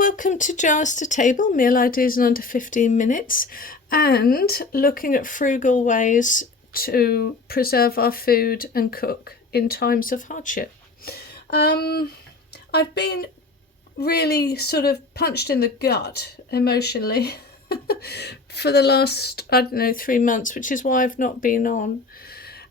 welcome to Jars to Table, meal ideas in under 15 minutes, and looking at frugal ways to preserve our food and cook in times of hardship. I've been really sort of punched in the gut emotionally for the last, 3 months, which is why I've not been on.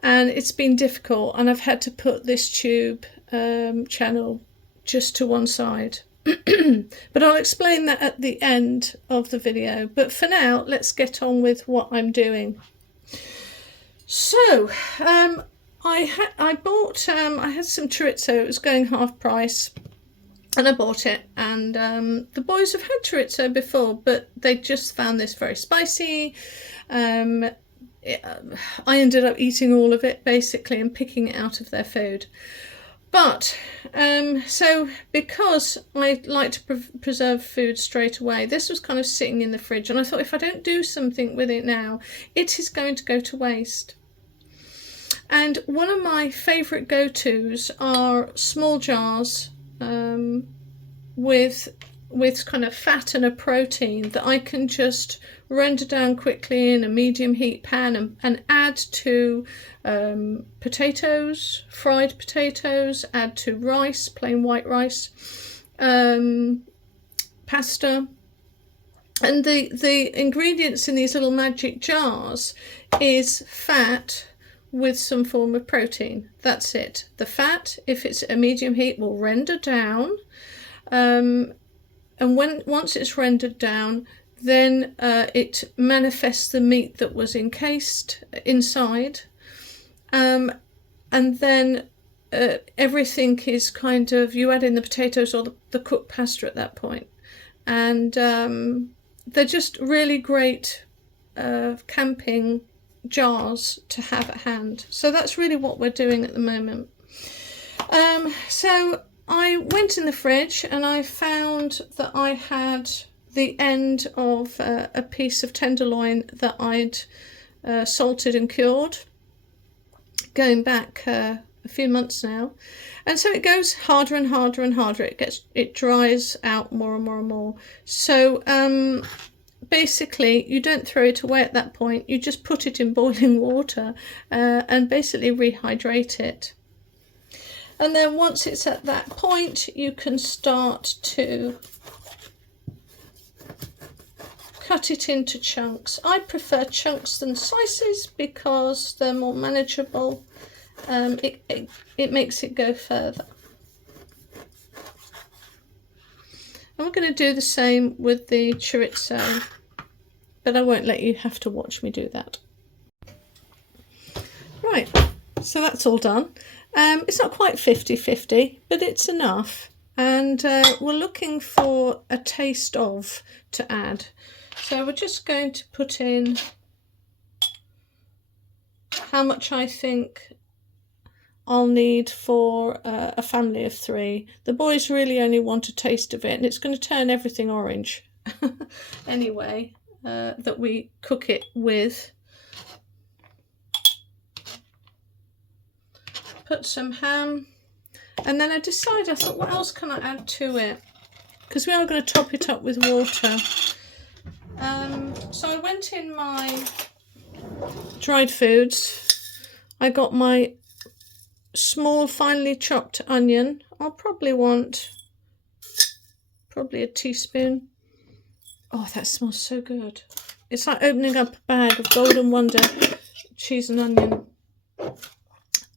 And it's been difficult, and I've had to put this tube channel just to one side. But I'll explain that at the end of the video. But for now, let's get on with what I'm doing. So I had some chorizo. It was going half price, and I bought it. And the boys have had chorizo before, but they just found this very spicy. I ended up eating all of it basically and picking it out of their food. But so because I like to preserve food straight away, this was kind of sitting in the fridge, and I thought if I don't do something with it now, it is going to go to waste. And one of my favourite go-tos are small jars with kind of fat and a protein that I can just render down quickly in a medium heat pan and add to potatoes, fried potatoes, add to rice, plain white rice, pasta. And the ingredients in these little magic jars is fat with some form of protein. That's it. The fat, if it's a medium heat, will render down. And once it's rendered down, then it manifests the meat that was encased inside, and then everything is kind of, you add in the potatoes or the cooked pasta at that point, and they're just really great camping jars to have at hand. So that's really what we're doing at the moment. So I went in the fridge and I found that I had the end of a piece of tenderloin that I'd salted and cured, going back a few months now. And so it goes harder and harder and harder. It dries out more and more and more. So basically you don't throw it away at that point. You just put it in boiling water and basically rehydrate it. And then once it's at that point, you can start to cut it into chunks. I prefer chunks than slices because they're more manageable. It makes it go further. And we're going to do the same with the chorizo, but I won't let you have to watch me do that. Right, so that's all done. It's not quite 50-50, but it's enough. And we're looking for a taste of to add. So we're just going to put in how much I think I'll need for a family of 3. The boys really only want a taste of it, and it's going to turn everything orange anyway, that we cook it with. Put some ham, and then I thought, what else can I add to it? Because we are going to top it up with water. So I went in my dried foods. I got my small finely chopped onion. I'll probably want a teaspoon. Oh, that smells so good. It's like opening up a bag of Golden Wonder cheese and onion.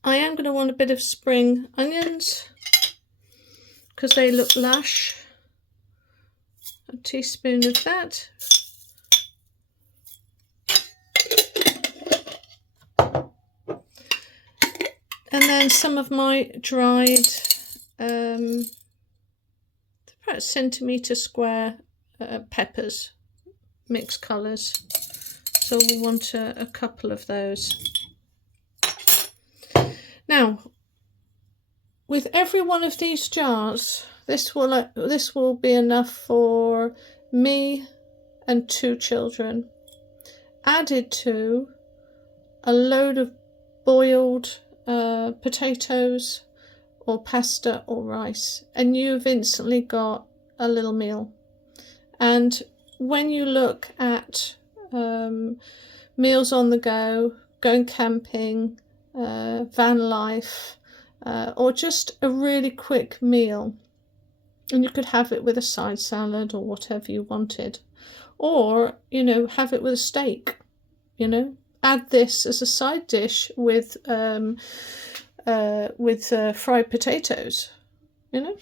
I am going to want a bit of spring onions because they look lush. A teaspoon of that. And then some of my dried, about centimetre square peppers, mixed colours. So we'll want a couple of those. Now, with every one of these jars, this will be enough for me and 2 children, added to a load of boiled potatoes or pasta or rice, and you've instantly got a little meal. And when you look at meals on the go, going camping, van life, or just a really quick meal, and you could have it with a side salad or whatever you wanted, or, you know, have it with a steak, you know, add this as a side dish with fried potatoes, you know.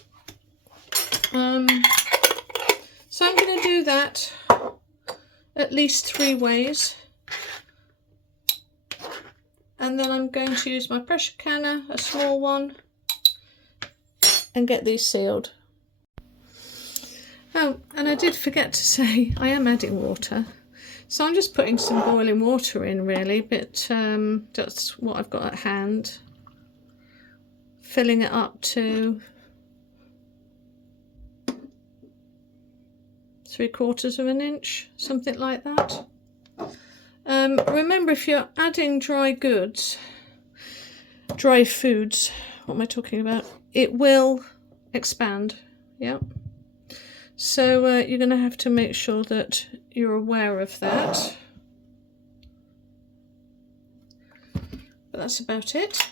So I'm going to do that at least 3 ways, and then I'm going to use my pressure canner, a small one, and get these sealed. Oh, and I did forget to say I am adding water, so I'm just putting some boiling water in, really, but that's what I've got at hand, filling it up to 3/4 of an inch, something like that. Remember, if you're adding dry foods, what am I talking about? It will expand, yeah. So you're going to have to make sure that you're aware of that. But that's about it.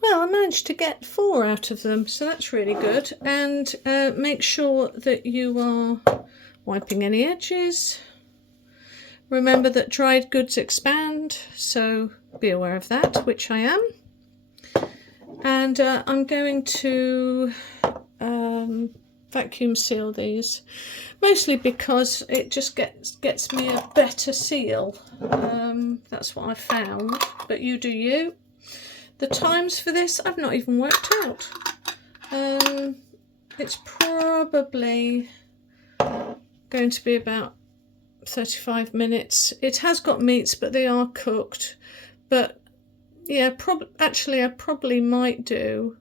Well, I managed to get 4 out of them, so that's really good. And make sure that you are wiping any edges. Remember that dried goods expand, so be aware of that, which I am. And I'm going to vacuum seal these, mostly because it just gets me a better seal. That's what I found, but you do you. The times for this I've not even worked out. It's probably going to be about 35 minutes. It has got meats, but they are cooked. But yeah, actually I probably might do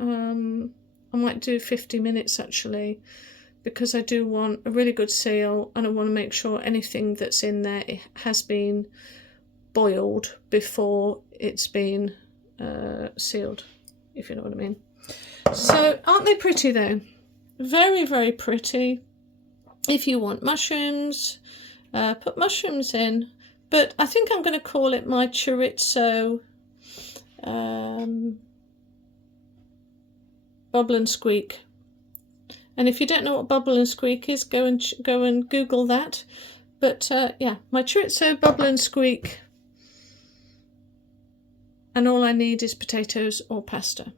I might do 50 minutes actually, because I do want a really good seal, and I want to make sure anything that's in there has been boiled before it's been sealed, if you know what I mean. So aren't they pretty though? Very, very pretty. If you want mushrooms, put mushrooms in, but I think I'm going to call it my chorizo bubble and squeak. And if you don't know what bubble and squeak is, go and Google that. But yeah, my chorizo bubble and squeak, and all I need is potatoes or pasta.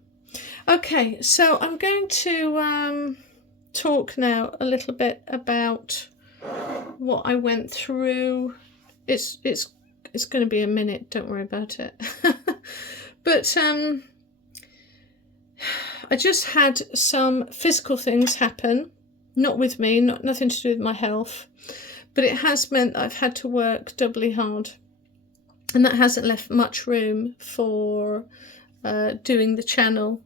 Okay, so I'm going to talk now a little bit about what I went through. It's going to be a minute, don't worry about it. But I just had some physical things happen, not with me, nothing to do with my health, but it has meant that I've had to work doubly hard, and that hasn't left much room for doing the channel.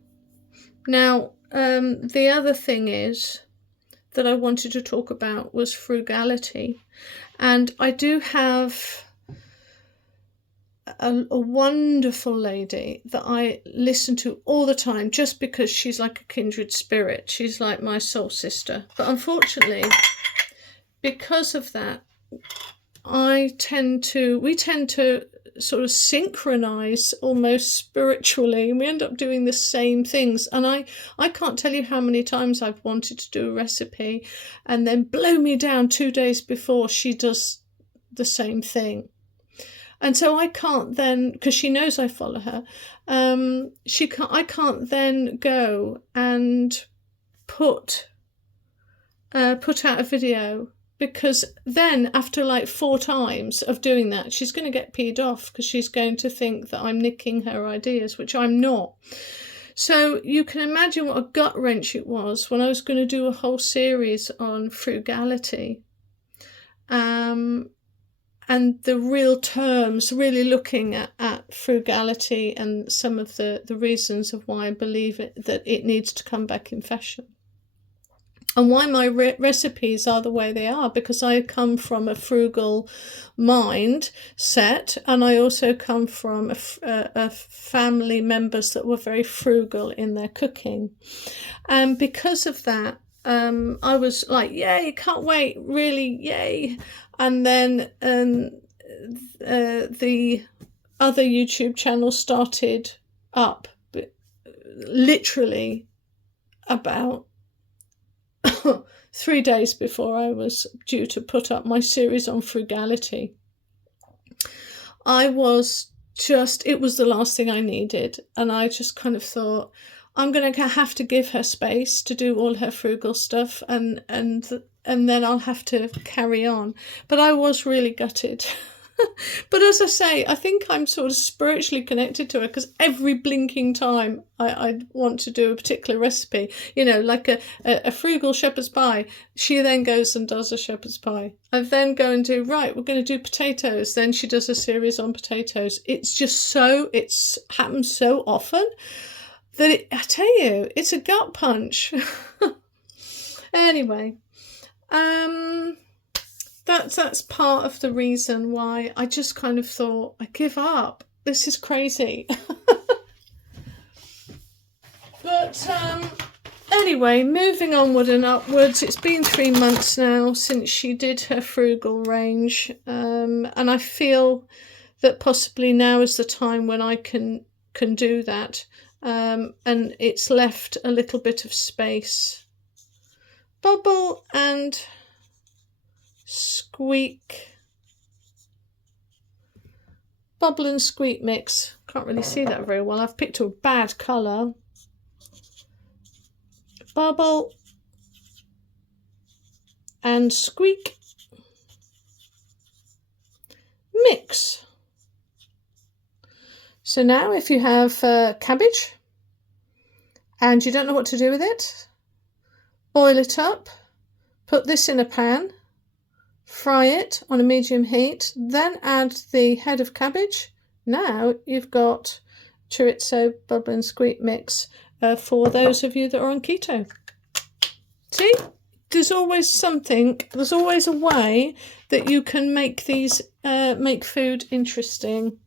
Now, the other thing is that I wanted to talk about was frugality, and I do have a wonderful lady that I listen to all the time, just because she's like a kindred spirit. She's like my soul sister. But unfortunately, because of that, we tend to sort of synchronize almost spiritually, and we end up doing the same things. And I can't tell you how many times I've wanted to do a recipe and then blow me down 2 days before she does the same thing. And so I can't then, because she knows I follow her, I can't then go and put out a video, because then after like 4 times of doing that, she's going to get peed off, because she's going to think that I'm nicking her ideas, which I'm not. So you can imagine what a gut wrench it was when I was going to do a whole series on frugality. And the real terms, really looking at frugality and some of the reasons of why I believe that it needs to come back in fashion. And why my recipes are the way they are, because I come from a frugal mind set, and I also come from a family members that were very frugal in their cooking. And because of that, I was like, yay, can't wait, really, yay. And then the other YouTube channel started up literally about 3 days before I was due to put up my series on frugality. It was the last thing I needed. And I just kind of thought, I'm going to have to give her space to do all her frugal stuff, and then I'll have to carry on. But I was really gutted. But as I say, I think I'm sort of spiritually connected to her, because every blinking time I want to do a particular recipe, like a frugal shepherd's pie, she then goes and does a shepherd's pie. I then go and do, right, we're going to do potatoes. Then she does a series on potatoes. It's just it's happens so often that I tell you, it's a gut punch. Anyway, that's part of the reason why I just kind of thought, I give up. This is crazy. But anyway, moving onward and upwards, it's been 3 months now since she did her frugal range, and I feel that possibly now is the time when I can do that, and it's left a little bit of space. Bubble and Squeak. Bubble and Squeak mix. Can't really see that very well. I've picked a bad colour. Bubble and Squeak mix. So now if you have cabbage and you don't know what to do with it, boil it up, put this in a pan, fry it on a medium heat, then add the head of cabbage. Now you've got chorizo, bubble and Squeak mix for those of you that are on keto. See? There's always something, there's always a way that you can make these, make food interesting.